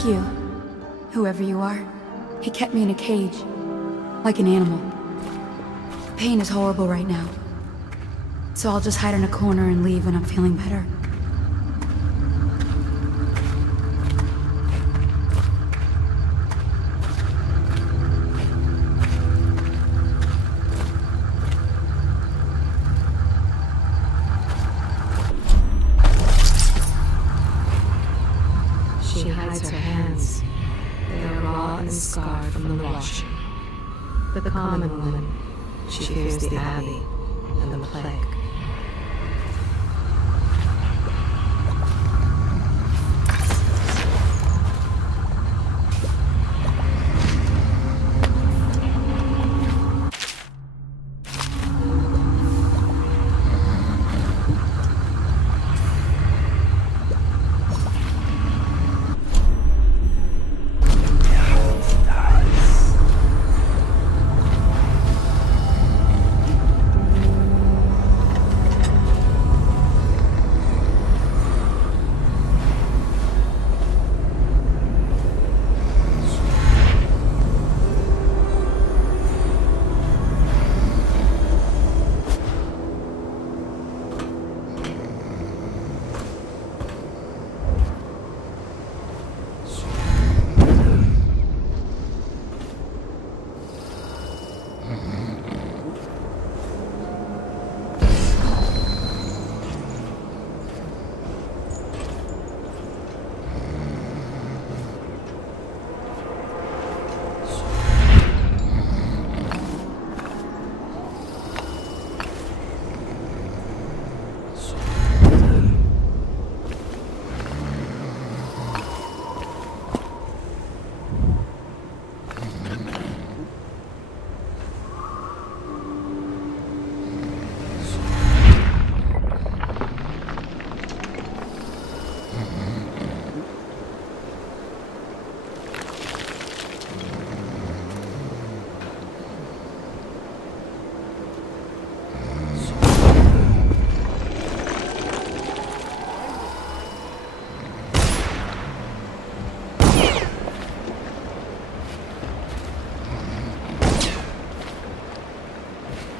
Thank you, whoever you are. He kept me in a cage, like an animal. The pain is horrible right now, so I'll just hide in a corner and leave when I'm feeling better. She hides her hands. They are raw and scarred from the washing. The common woman, she fears the abbey and the plague.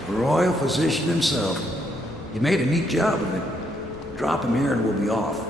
The royal physician himself. You made a neat job of it. Drop him here and we'll be off.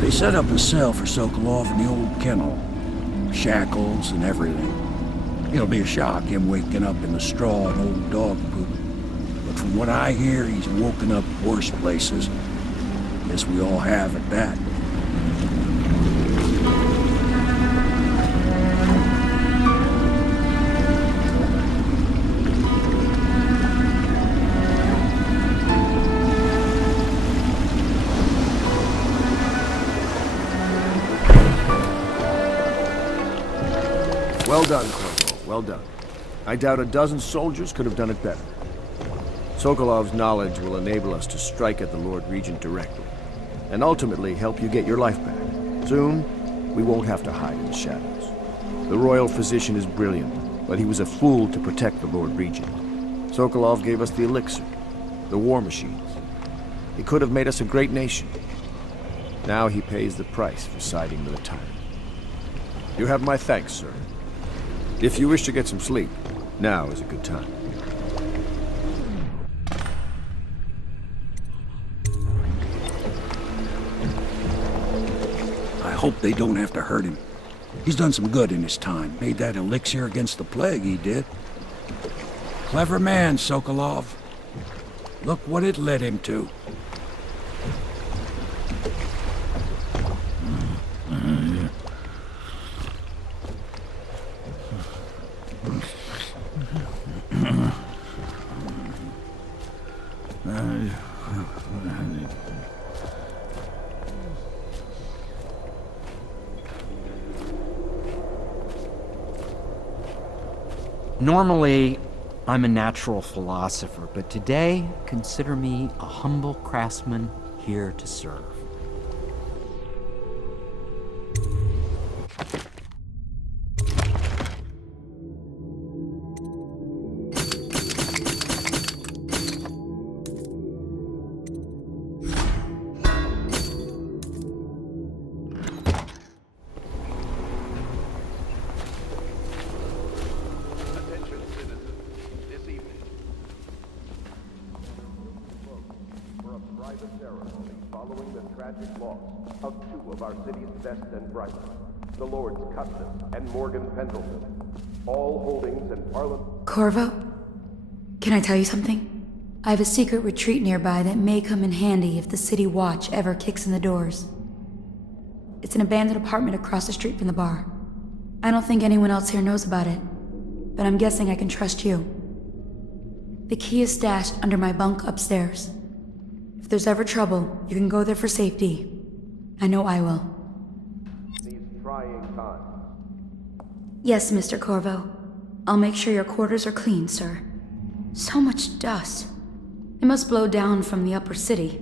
They set up a cell for Sokolov in the old kennel. Shackles and everything. It'll be a shock, him waking up in the straw and old dog poop. But from what I hear, he's woken up worse places. Guess we all have at that. Well done, Corporal. Well done. I doubt a dozen soldiers could have done it better. Sokolov's knowledge will enable us to strike at the Lord Regent directly, and ultimately help you get your life back. Soon, we won't have to hide in the shadows. The royal physician is brilliant, but he was a fool to protect the Lord Regent. Sokolov gave us the elixir, the war machines. He could have made us a great nation. Now he pays the price for siding with a tyrant. You have my thanks, sir. If you wish to get some sleep, now is a good time. I hope they don't have to hurt him. He's done some good in his time. Made that elixir against the plague, he did. Clever man, Sokolov. Look what it led him to. Normally, I'm a natural philosopher, but today, consider me a humble craftsman here to serve. Following the tragic loss of two of our city's best and brightest, the Lords Custis and Morgan Pendleton, all holdings in Parliament. Corvo? Can I tell you something? I have a secret retreat nearby that may come in handy if the City Watch ever kicks in the doors. It's an abandoned apartment across the street from the bar. I don't think anyone else here knows about it, but I'm guessing I can trust you. The key is stashed under my bunk upstairs. If there's ever trouble, you can go there for safety. I know I will. These trying times. Yes, Mr. Corvo. I'll make sure your quarters are clean, sir. So much dust. It must blow down from the upper city.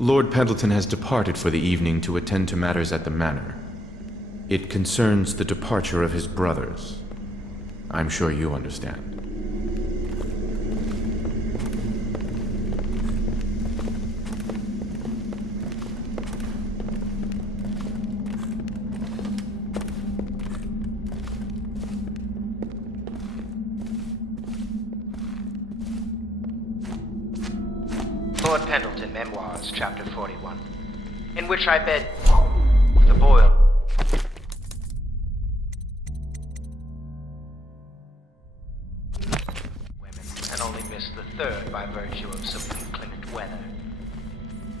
Lord Pendleton has departed for the evening to attend to matters at the manor. It concerns the departure of his brothers. I'm sure you understand. Lord Pendleton, Memoirs, Chapter 41, in which I bed the boil. Women, and only missed the third by virtue of some inclement weather.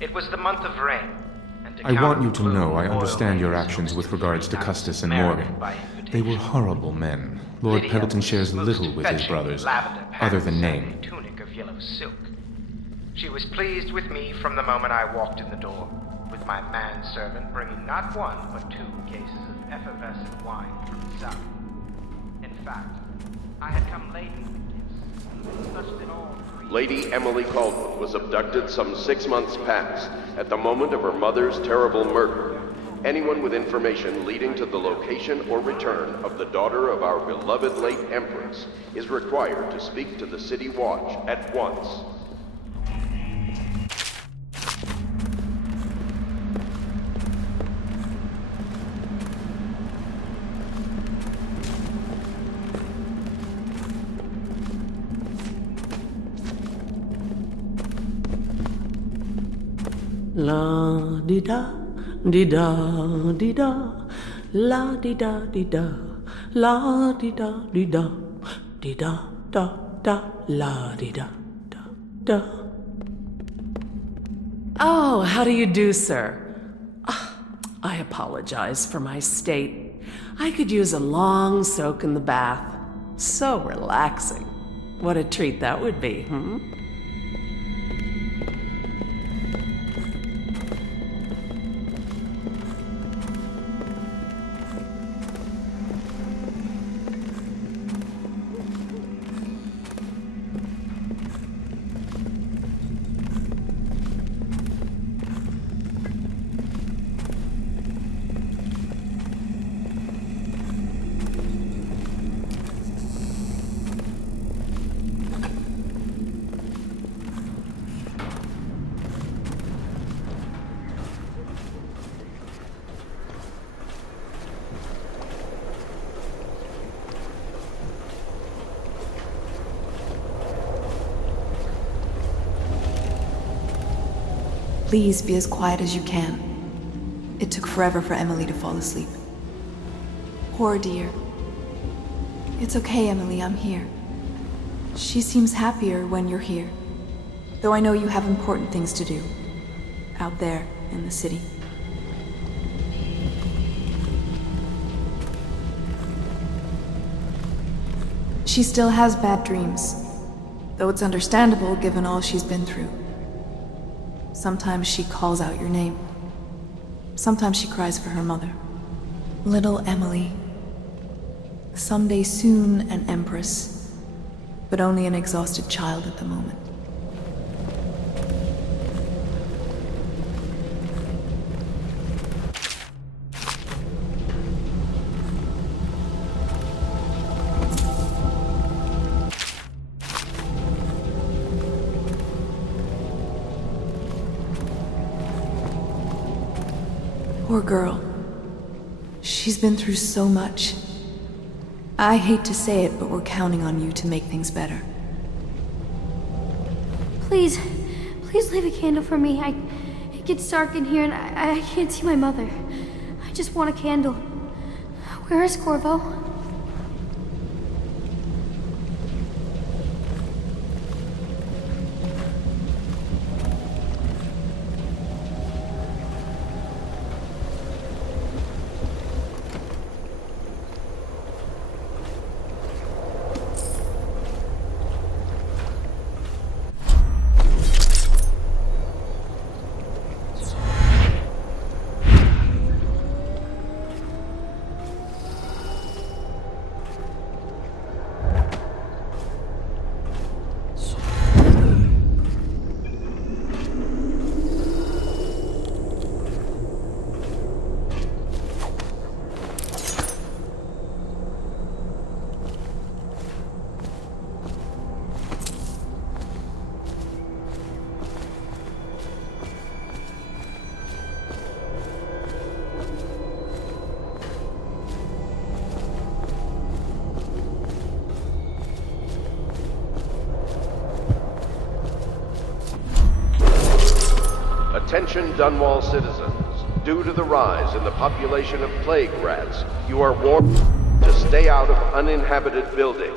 It was the month of rain, and to I want you to counteract know I oil understand your rains actions with almost regards to three Custis and times Morgan. by They were invitation. horrible men. Lord Lydia Pendleton was shares most little with his fetching brothers, lavender other than pants and name. a tunic of yellow silk. She was pleased with me from the moment I walked in the door, with my manservant bringing not one but 2 cases of effervescent wine from the south. In fact, I had come laden with gifts, such that all 3... Lady Emily Caldwell was abducted some 6 months past at the moment of her mother's terrible murder. Anyone with information leading to the location or return of the daughter of our beloved late Empress is required to speak to the City Watch at once. La di da di da di da, la di da di da, la di da da da, la di da da. Oh, how do you do, sir? I apologize for my state. I could use a long soak in the bath. So relaxing. What a treat that would be, hmm? Please be as quiet as you can. It took forever for Emily to fall asleep. Poor dear. It's okay, Emily, I'm here. She seems happier when you're here. Though I know you have important things to do. Out there, in the city. She still has bad dreams. Though it's understandable given all she's been through. Sometimes she calls out your name. Sometimes she cries for her mother. Little Emily. Someday soon an empress, but only an exhausted child at the moment. Poor girl. She's been through so much. I hate to say it, but we're counting on you to make things better. Please, please leave a candle for me. It gets dark in here and I can't see my mother. I just want a candle. Where is Corvo? Attention Dunwall citizens. Due to the rise in the population of plague rats, you are warned to stay out of uninhabited buildings.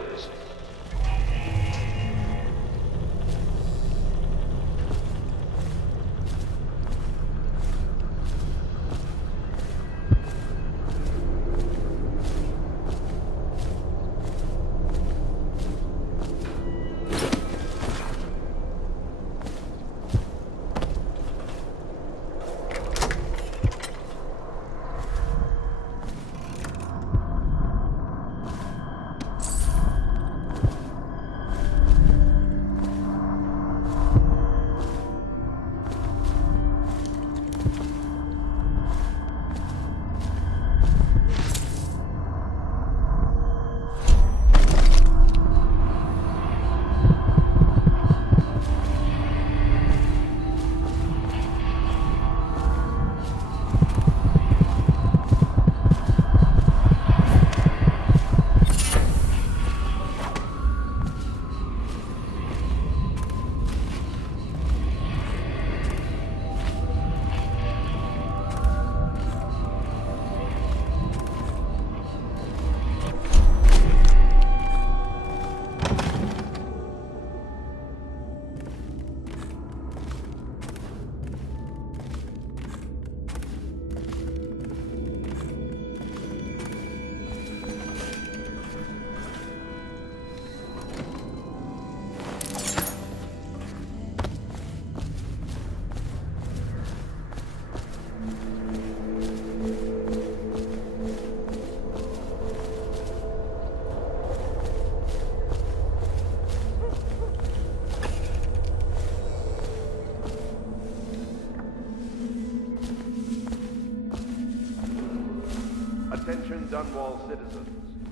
Attention Dunwall citizens.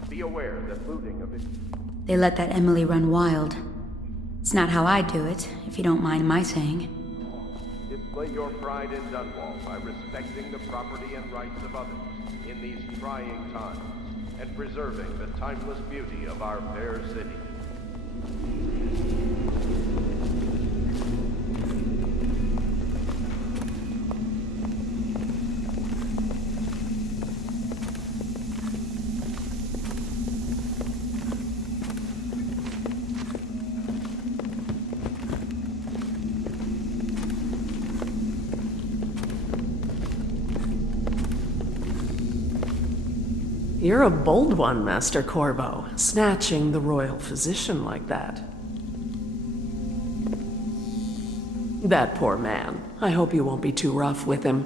Be aware that looting of it... They let that Emily run wild. It's not how I do it, if you don't mind my saying. Display your pride in Dunwall by respecting the property and rights of others in these trying times, and preserving the timeless beauty of our fair city. You're a bold one, Master Corvo, snatching the royal physician like that. That poor man. I hope you won't be too rough with him.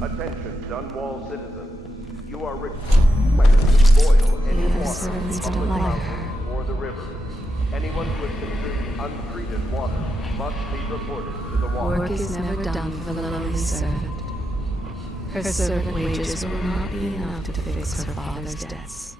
Attention, Dunwall citizens. You are required to boil any water from the mountains or the rivers. Anyone who is consumed untreated water must be reported to the water. Work is never done for the lowly servant. Her servant wages will not be enough to fix her father's debts.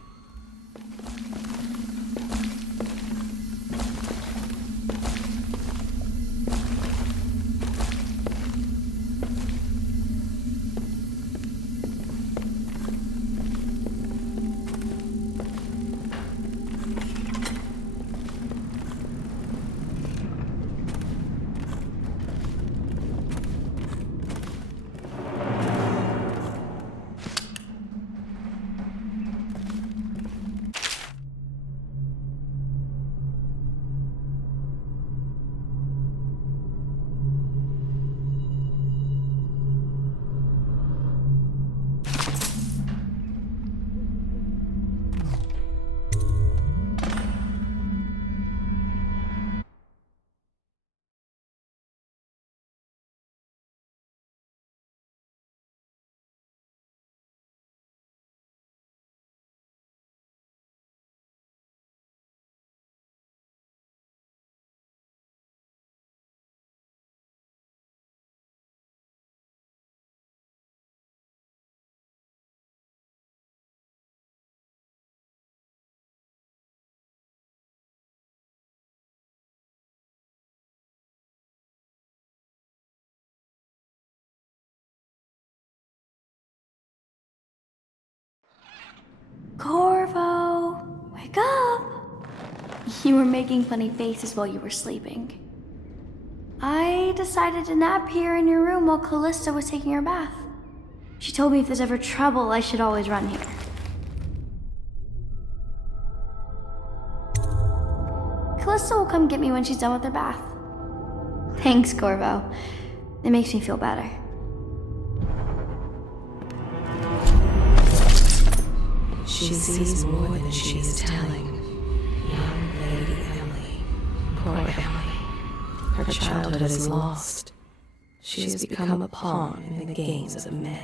Corvo, wake up! You were making funny faces while you were sleeping. I decided to nap here in your room while Callista was taking her bath. She told me if there's ever trouble, I should always run here. Callista will come get me when she's done with her bath. Thanks, Corvo. It makes me feel better. She sees more than she is telling. Young Lady Emily. Poor Emily. Her childhood is lost. She has become a pawn in the games of men.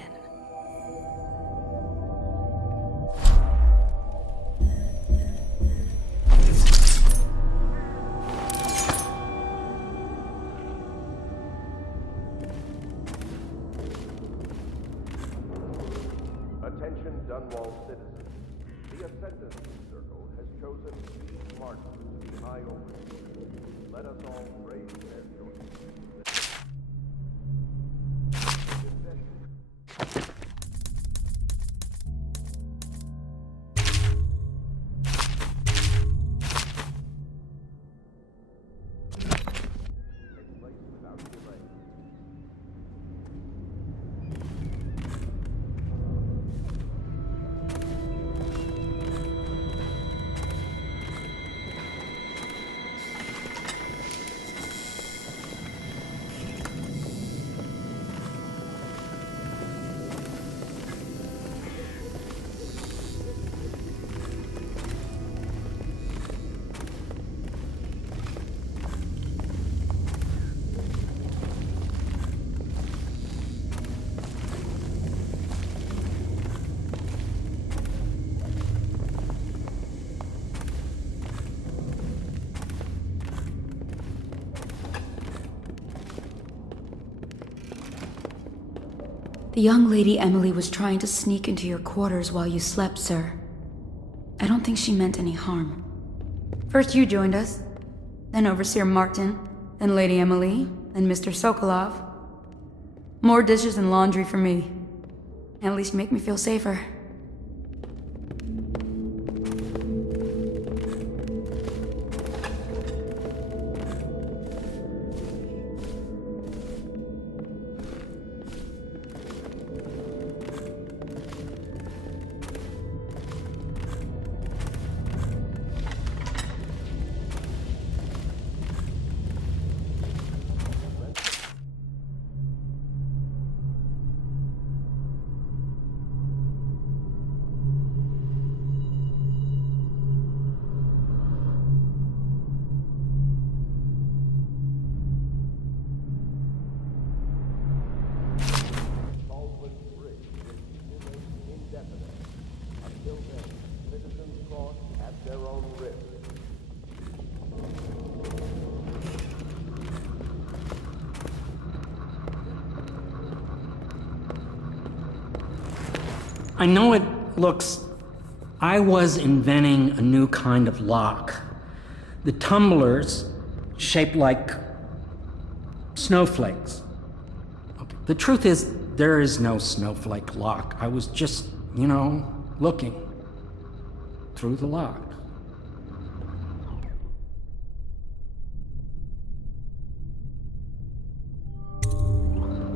Attention, Dunwall citizens. The Ascendancy Circle has chosen Steve Martin to be High Overseer. Let us all praise their choice. Take place without delay. The young lady Emily was trying to sneak into your quarters while you slept, sir. I don't think she meant any harm. First you joined us, then Overseer Martin, then Lady Emily, then Mr. Sokolov. More dishes and laundry for me. At least make me feel safer. I know it looks... I was inventing a new kind of lock. The tumblers shaped like snowflakes. Okay. The truth is, there is no snowflake lock. I was just, looking through the lock.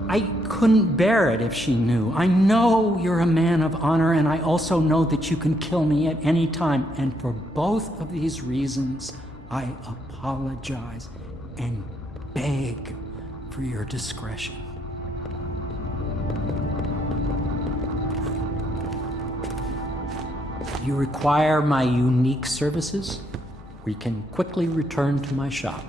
I couldn't bear it if she knew. I know you're a man of honor, and I also know that you can kill me at any time. And for both of these reasons, I apologize and beg for your discretion. You require my unique services? We can quickly return to my shop.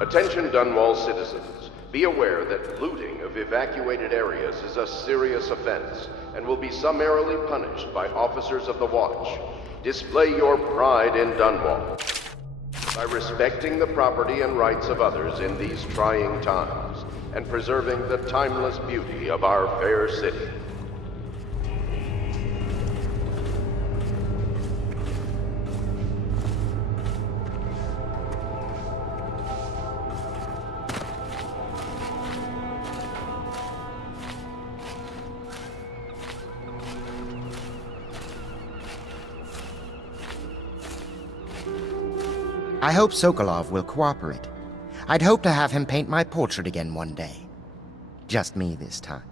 Attention Dunwall citizens. Be aware that looting of evacuated areas is a serious offense and will be summarily punished by officers of the Watch. Display your pride in Dunwall by respecting the property and rights of others in these trying times and preserving the timeless beauty of our fair city. I hope Sokolov will cooperate. I'd hope to have him paint my portrait again one day. Just me this time.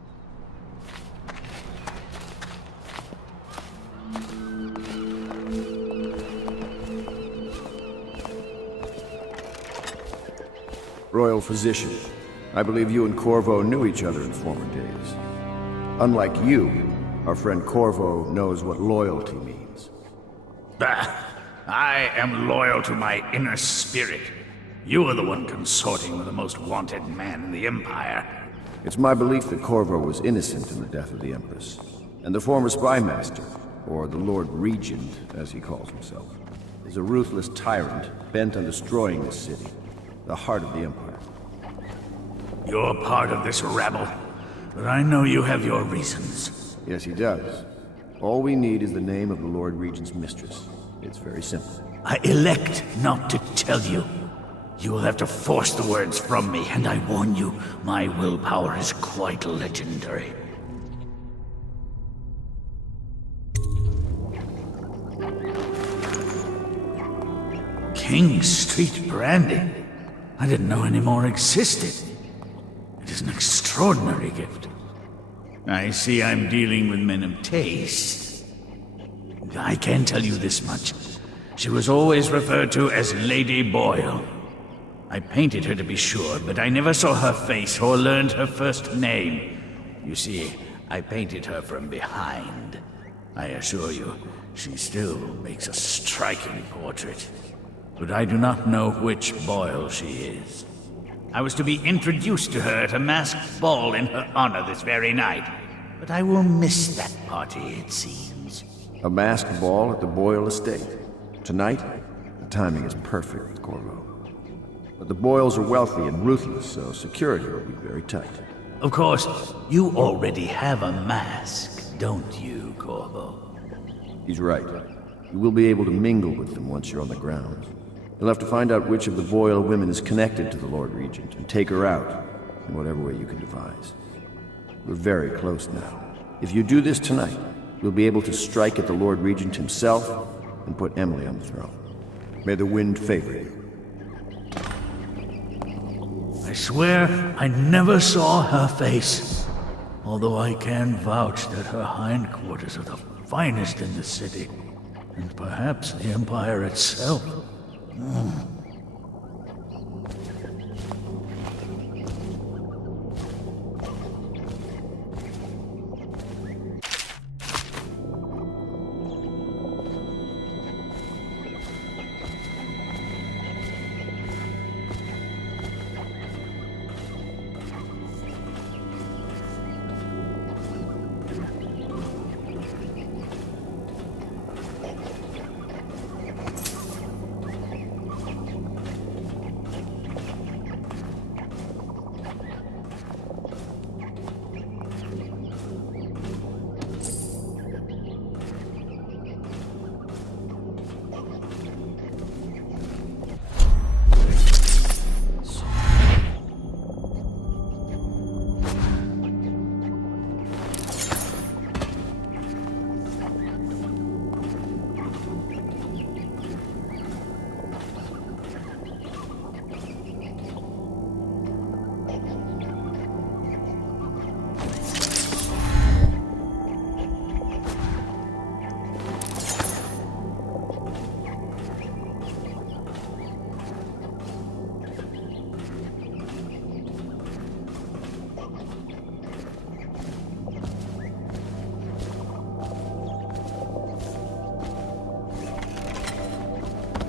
Royal Physician, I believe you and Corvo knew each other in former days. Unlike you, our friend Corvo knows what loyalty means. Bah! I am loyal to my inner spirit. You are the one consorting with the most wanted man in the Empire. It's my belief that Corvo was innocent in the death of the Empress, and the former spy master, or the Lord Regent, as he calls himself, is a ruthless tyrant bent on destroying this city, the heart of the Empire. You're part of this rabble, but I know you have your reasons. Yes, he does. All we need is the name of the Lord Regent's mistress. It's very simple. I elect not to tell you. You will have to force the words from me, and I warn you, my willpower is quite legendary. King Street brandy? I didn't know any more existed. It is an extraordinary gift. I see I'm dealing with men of taste. I can tell you this much. She was always referred to as Lady Boyle. I painted her to be sure, but I never saw her face or learned her first name. You see, I painted her from behind. I assure you, she still makes a striking portrait. But I do not know which Boyle she is. I was to be introduced to her at a masked ball in her honor this very night. But I will miss that party, it seems. A masked ball at the Boyle estate. Tonight, the timing is perfect, Corvo. But the Boyles are wealthy and ruthless, so security will be very tight. Of course, you already have a mask, don't you, Corvo? He's right. You will be able to mingle with them once you're on the ground. You'll have to find out which of the Boyle women is connected to the Lord Regent and take her out in whatever way you can devise. We're very close now. If you do this tonight, you'll be able to strike at the Lord Regent himself and put Emily on the throne. May the wind favor you. I swear I never saw her face, although I can vouch that her hindquarters are the finest in the city, and perhaps the Empire itself.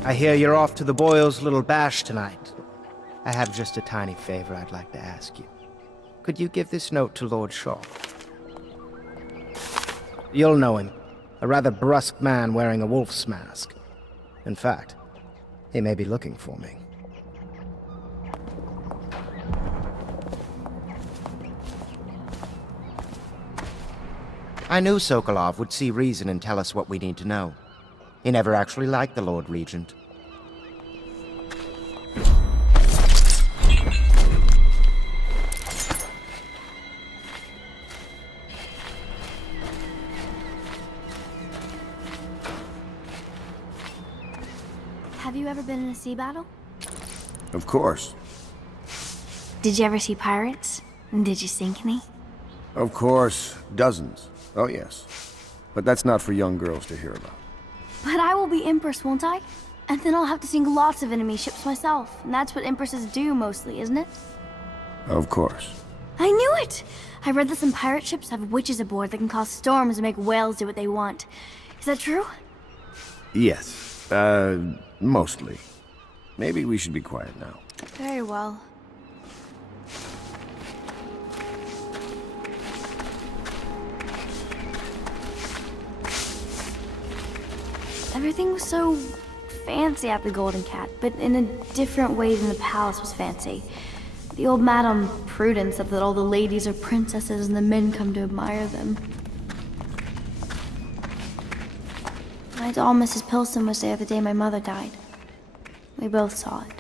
I hear you're off to the Boyles' little bash tonight. I have just a tiny favor I'd like to ask you. Could you give this note to Lord Shaw? You'll know him. A rather brusque man wearing a wolf's mask. In fact, he may be looking for me. I knew Sokolov would see reason and tell us what we need to know. He never actually liked the Lord Regent. Have you ever been in a sea battle? Of course. Did you ever see pirates? And did you sink any? Of course. Dozens. Oh, yes. But that's not for young girls to hear about. But I will be Empress, won't I? And then I'll have to sink lots of enemy ships myself. And that's what Empresses do mostly, isn't it? Of course. I knew it! I read that some pirate ships have witches aboard that can cause storms and make whales do what they want. Is that true? Yes. Mostly. Maybe we should be quiet now. Very well. Everything was so fancy at the Golden Cat, but in a different way than the palace was fancy. The old Madame Prudence said that all the ladies are princesses and the men come to admire them. My doll, Mrs. Pilson, was there the day my mother died. We both saw it.